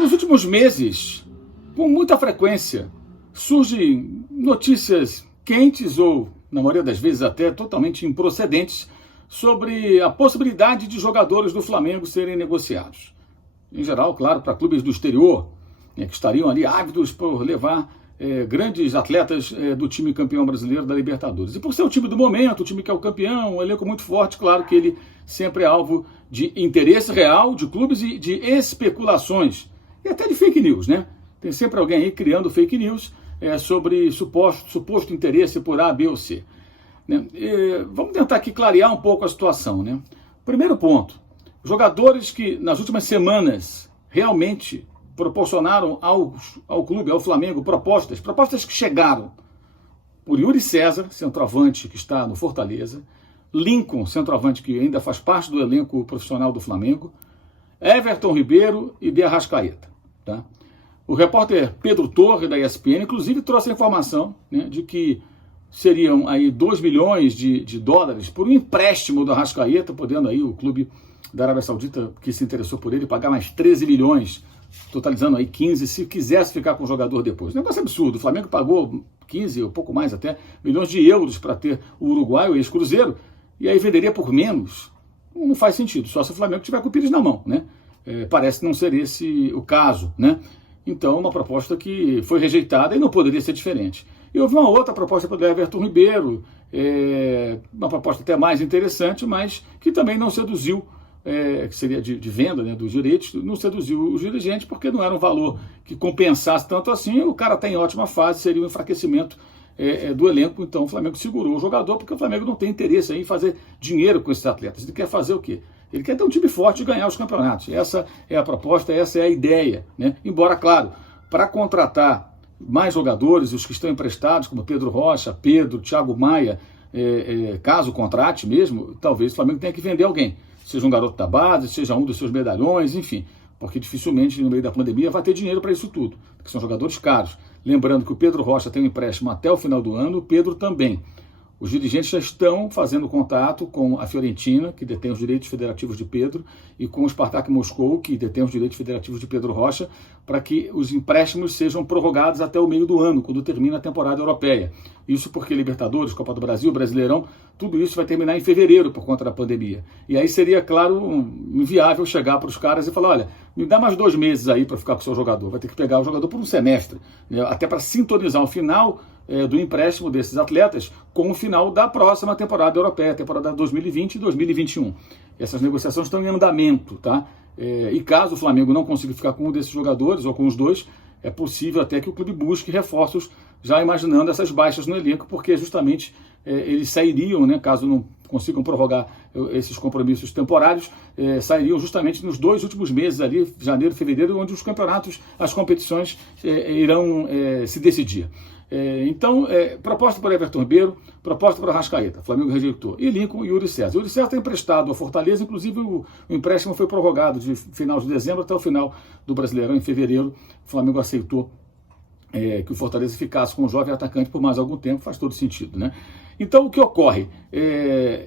Nos últimos meses, com muita frequência, surgem notícias quentes ou, na maioria das vezes, até totalmente improcedentes sobre a possibilidade de jogadores do Flamengo serem negociados. Em geral, claro, para clubes do exterior, que estariam ali ávidos por levar grandes atletas do time campeão brasileiro da Libertadores. E por ser o time do momento, o time que é o campeão, um elenco muito forte, claro que ele sempre é alvo de interesse real de clubes e de especulações. E até de fake news, né? Tem sempre alguém aí criando fake news sobre suposto interesse por A, B ou C. Né? Vamos tentar aqui clarear um pouco a situação, né? Primeiro ponto, jogadores que nas últimas semanas realmente proporcionaram ao clube, ao Flamengo, propostas que chegaram por Yuri César, centroavante que está no Fortaleza, Lincoln, centroavante que ainda faz parte do elenco profissional do Flamengo, Everton Ribeiro e De Arrascaeta. Tá? O repórter Pedro Torre, da ESPN, inclusive trouxe a informação, né, de que seriam aí 2 milhões de dólares por um empréstimo do Arrascaeta, podendo aí o clube da Arábia Saudita, que se interessou por ele, pagar mais 13 milhões, totalizando aí 15, se quisesse ficar com o jogador depois. Negócio absurdo, o Flamengo pagou 15, ou pouco mais até, milhões de euros para ter o uruguaio, o ex-Cruzeiro, e aí venderia por menos. Não faz sentido, só se o Flamengo tiver com o Pires na mão, né? Parece não ser esse o caso, né? Então, uma proposta que foi rejeitada e não poderia ser diferente. E houve uma outra proposta para o Everton Ribeiro, uma proposta até mais interessante, mas que também não seduziu, que seria de venda, né, dos direitos, não seduziu os dirigentes, porque não era um valor que compensasse tanto assim. O cara está em ótima fase, seria um enfraquecimento do elenco. Então o Flamengo segurou o jogador, porque o Flamengo não tem interesse em fazer dinheiro com esses atletas. Ele quer fazer o quê? Ele quer ter um time forte e ganhar os campeonatos. Essa é a proposta, essa é a ideia, né? Embora, claro, para contratar mais jogadores, os que estão emprestados, como Pedro Rocha, Pedro, Thiago Maia, caso contrate mesmo, talvez o Flamengo tenha que vender alguém. Seja um garoto da base, seja um dos seus medalhões, enfim. Porque dificilmente, no meio da pandemia, vai ter dinheiro para isso tudo, porque são jogadores caros. Lembrando que o Pedro Rocha tem um empréstimo até o final do ano, o Pedro também. Os dirigentes já estão fazendo contato com a Fiorentina, que detém os direitos federativos de Pedro, e com o Spartak Moscou, que detém os direitos federativos de Pedro Rocha, para que os empréstimos sejam prorrogados até o meio do ano, quando termina a temporada europeia. Isso porque Libertadores, Copa do Brasil, Brasileirão, tudo isso vai terminar em fevereiro por conta da pandemia. E aí seria, claro, inviável chegar para os caras e falar, olha, me dá mais 2 meses aí para ficar com o seu jogador. Vai ter que pegar o jogador por um semestre, né? Até para sintonizar o final do empréstimo desses atletas com o final da próxima temporada europeia, temporada 2020 e 2021. Essas negociações estão em andamento, tá? E caso o Flamengo não consiga ficar com um desses jogadores, ou com os dois, é possível até que o clube busque reforços, já imaginando essas baixas no elenco, porque justamente eles sairiam, né, caso não consigam prorrogar esses compromissos temporários, sairiam justamente nos 2 últimos meses ali, janeiro e fevereiro, onde os campeonatos, as competições irão se decidir. Então, proposta para Everton Ribeiro, proposta para Arrascaeta, Flamengo rejeitou, e Lincoln e Yuri César. Yuri César está emprestado ao Fortaleza, inclusive o empréstimo foi prorrogado de final de dezembro até o final do Brasileirão, em fevereiro. O Flamengo aceitou que o Fortaleza ficasse com o jovem atacante por mais algum tempo, faz todo sentido, né? Então, o que ocorre?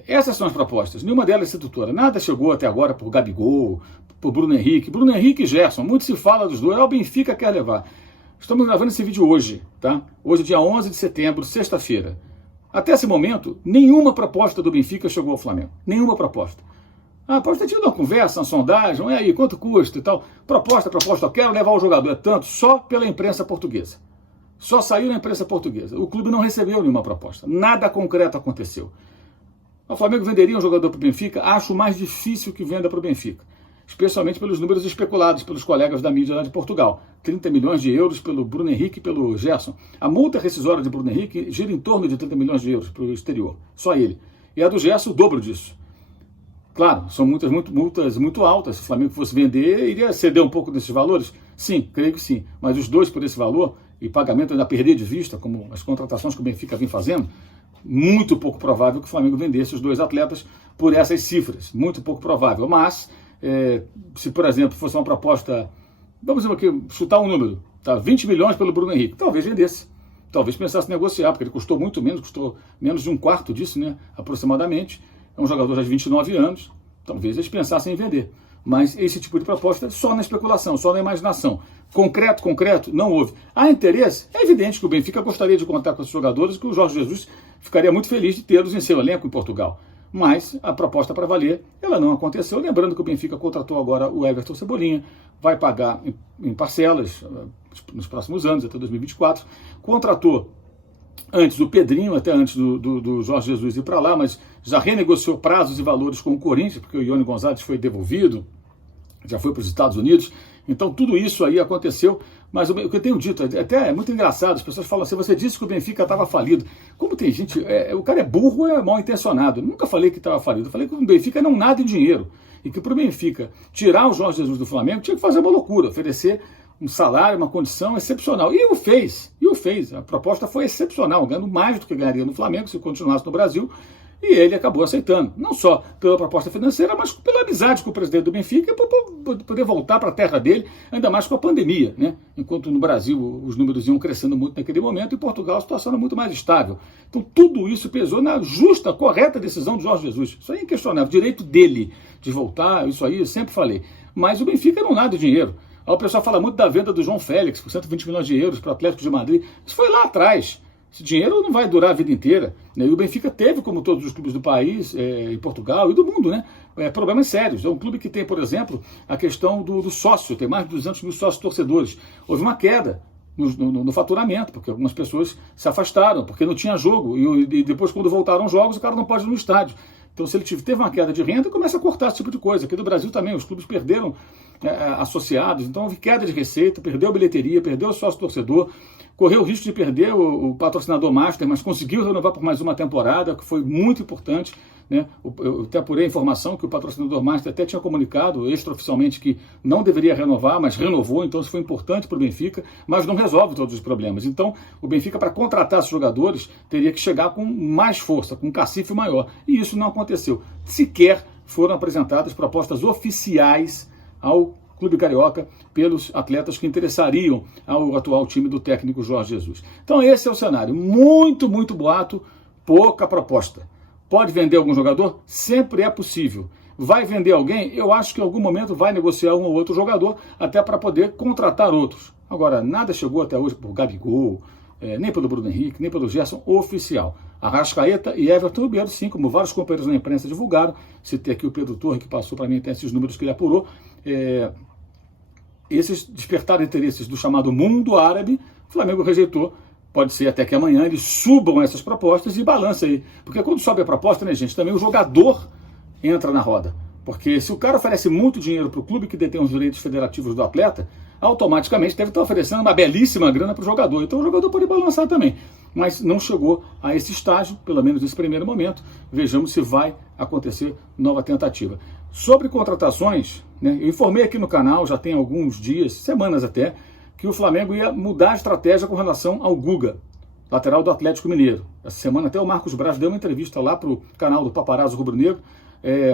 Essas são as propostas, nenhuma delas é sedutora, nada chegou até agora por Gabigol, por Bruno Henrique e Gerson, muito se fala dos dois, o Benfica quer levar. Estamos gravando esse vídeo hoje, tá? Hoje, dia 11 de setembro, sexta-feira. Até esse momento, nenhuma proposta do Benfica chegou ao Flamengo. Nenhuma proposta. Pode ter tido uma conversa, uma sondagem, e aí, quanto custa e tal. Proposta, eu quero levar o jogador. É tanto, só pela imprensa portuguesa. Só saiu na imprensa portuguesa. O clube não recebeu nenhuma proposta. Nada concreto aconteceu. O Flamengo venderia um jogador para o Benfica? Acho mais difícil que venda para o Benfica. Especialmente pelos números especulados pelos colegas da mídia lá de Portugal. 30 milhões de euros pelo Bruno Henrique e pelo Gerson. A multa rescisória de Bruno Henrique gira em torno de 30 milhões de euros para o exterior. Só ele. E a do Gerson, o dobro disso. Claro, são multas muito altas. Se o Flamengo fosse vender, iria ceder um pouco desses valores? Sim, creio que sim. Mas os dois por esse valor, e pagamento ainda perder de vista, como as contratações que o Benfica vem fazendo, muito pouco provável que o Flamengo vendesse os 2 atletas por essas cifras. Muito pouco provável. Mas se, por exemplo, fosse uma proposta, vamos aqui chutar um número, tá? 20 milhões pelo Bruno Henrique, talvez vendesse, talvez pensasse em negociar, porque ele custou muito menos, custou menos de um quarto disso, né, aproximadamente. É um jogador já de 29 anos, talvez eles pensassem em vender. Mas esse tipo de proposta é só na especulação, só na imaginação. Concreto, não houve. Há interesse? É evidente que o Benfica gostaria de contar com esses jogadores, que o Jorge Jesus ficaria muito feliz de tê-los em seu elenco em Portugal. Mas a proposta para valer, ela não aconteceu. Lembrando que o Benfica contratou agora o Everton Cebolinha, vai pagar em parcelas nos próximos anos, até 2024. Contratou antes o Pedrinho, até antes do Jorge Jesus ir para lá, mas já renegociou prazos e valores com o Corinthians, porque o Ione Gonzalez foi devolvido, já foi para os Estados Unidos. Então tudo isso aí aconteceu, mas o que eu tenho dito, até é muito engraçado, as pessoas falam assim, você disse que o Benfica estava falido. Como tem gente, o cara é burro ou é mal intencionado? Eu nunca falei que estava falido, eu falei que o Benfica não nada em dinheiro, e que para o Benfica tirar o Jorge Jesus do Flamengo tinha que fazer uma loucura, oferecer um salário, uma condição excepcional. E o fez. A proposta foi excepcional, ganhando mais do que ganharia no Flamengo se continuasse no Brasil, e ele acabou aceitando. Não só pela proposta financeira, mas pela amizade com o presidente do Benfica, para poder voltar para a terra dele, ainda mais com a pandemia, né? Enquanto no Brasil os números iam crescendo muito naquele momento, em Portugal a situação era muito mais estável. Então tudo isso pesou na justa, correta decisão do Jorge Jesus. Isso aí é inquestionável, o direito dele de voltar, isso aí eu sempre falei. Mas o Benfica não nada de dinheiro. Aí o pessoal fala muito da venda do João Félix, por 120 milhões de euros para o Atlético de Madrid. Isso foi lá atrás. Esse dinheiro não vai durar a vida inteira. Né? E o Benfica teve, como todos os clubes do país, em Portugal e do mundo, né? Problemas sérios. É um clube que tem, por exemplo, a questão do sócio, tem mais de 200 mil sócios torcedores. Houve uma queda no faturamento, porque algumas pessoas se afastaram, porque não tinha jogo. E depois, quando voltaram os jogos, o cara não pode ir no estádio. Então, se ele teve uma queda de renda, começa a cortar esse tipo de coisa. Aqui no Brasil também, os clubes perderam associados, então houve queda de receita, perdeu a bilheteria, perdeu o sócio-torcedor, correu o risco de perder o patrocinador master, mas conseguiu renovar por mais uma temporada, que foi muito importante. Né? Eu até apurei a informação que o patrocinador master até tinha comunicado extraoficialmente que não deveria renovar, mas renovou, então isso foi importante para o Benfica, mas não resolve todos os problemas. Então o Benfica, para contratar esses jogadores, teria que chegar com mais força, com um cacife maior, e isso não aconteceu. Sequer foram apresentadas propostas oficiais ao Clube Carioca pelos atletas que interessariam ao atual time do técnico Jorge Jesus. Então esse é o cenário. Muito boato, pouca proposta. Pode vender algum jogador? Sempre é possível. Vai vender alguém? Eu acho que em algum momento vai negociar um ou outro jogador, até para poder contratar outros. Agora, nada chegou até hoje por Gabigol, nem pelo Bruno Henrique, nem pelo Gerson oficial. Arrascaeta e Everton Ribeiro, sim, como vários companheiros na imprensa divulgaram. Citei aqui o Pedro Torre, que passou para mim, tem esses números que ele apurou. Esses despertaram interesses do chamado mundo árabe, o Flamengo rejeitou. Pode ser até que amanhã eles subam essas propostas e balancem aí. Porque quando sobe a proposta, né, gente, também o jogador entra na roda. Porque se o cara oferece muito dinheiro para o clube que detém os direitos federativos do atleta, automaticamente deve estar oferecendo uma belíssima grana para o jogador. Então o jogador pode balançar também. Mas não chegou a esse estágio, pelo menos nesse primeiro momento. Vejamos se vai acontecer nova tentativa. Sobre contratações, né, eu informei aqui no canal, já tem alguns dias, semanas até, que o Flamengo ia mudar a estratégia com relação ao Guga, lateral do Atlético Mineiro. Essa semana até o Marcos Braz deu uma entrevista lá para o canal do Paparazzo Rubro Negro,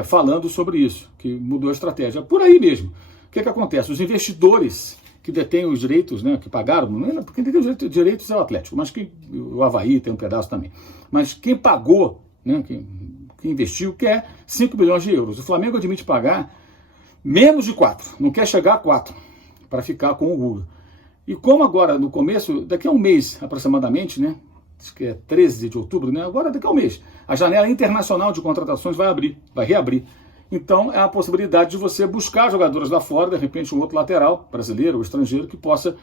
falando sobre isso, que mudou a estratégia. Por aí mesmo. O que acontece? Os investidores que detêm os direitos, né, que pagaram, porque quem tem os direitos é o Atlético, mas o Avaí tem um pedaço também. Mas quem pagou, né, quem investiu, quer 5 bilhões de euros. O Flamengo admite pagar menos de 4, não quer chegar a 4, para ficar com o Guga. E como agora, no começo, daqui a um mês aproximadamente, né, acho que é 13 de outubro, né, agora daqui a um mês, a janela internacional de contratações vai reabrir. Então, é a possibilidade de você buscar jogadores lá fora, de repente um outro lateral, brasileiro ou estrangeiro, que possa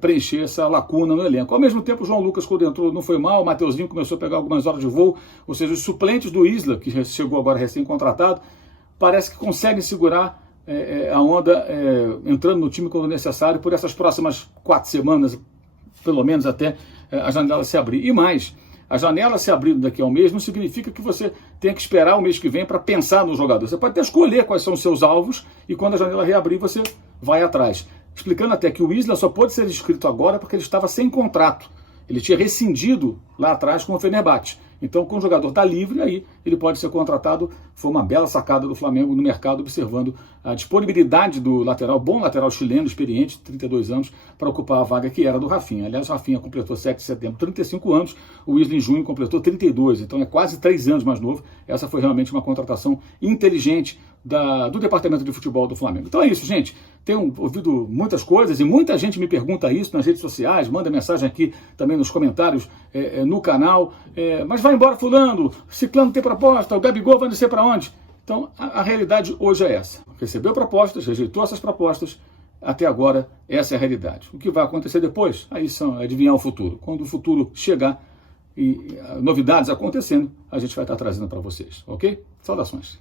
preencher essa lacuna no elenco. Ao mesmo tempo, o João Lucas, quando entrou, não foi mal, o Mateuzinho começou a pegar algumas horas de voo, ou seja, os suplentes do Isla, que chegou agora recém-contratado, parece que conseguem segurar a onda entrando no time quando necessário, por essas próximas 4 semanas, pelo menos até a janela se abrir. E mais, a janela se abrindo daqui a um mês não significa que você tenha que esperar o mês que vem para pensar no jogador. Você pode até escolher quais são os seus alvos e quando a janela reabrir você vai atrás. Explicando até que o Isla só pôde ser inscrito agora porque ele estava sem contrato. Ele tinha rescindido lá atrás com o Fenerbahçe. Então, quando o jogador está livre, aí ele pode ser contratado. Foi uma bela sacada do Flamengo no mercado, observando a disponibilidade do lateral, bom lateral chileno, experiente, 32 anos, para ocupar a vaga que era do Rafinha. Aliás, o Rafinha completou 7 de setembro, 35 anos, o Wesley em junho completou 32, então é quase 3 anos mais novo. Essa foi realmente uma contratação inteligente do departamento de futebol do Flamengo. Então é isso, gente. Tenho ouvido muitas coisas e muita gente me pergunta isso nas redes sociais, manda mensagem aqui também nos comentários no canal. Mas vai embora fulano, Ciclano tem proposta, o Gabigol vai não sei para onde. Então a realidade hoje é essa. Recebeu propostas, rejeitou essas propostas, até agora essa é a realidade. O que vai acontecer depois? Aí são adivinhar o futuro. Quando o futuro chegar e novidades acontecendo, a gente vai estar trazendo para vocês, ok? Saudações.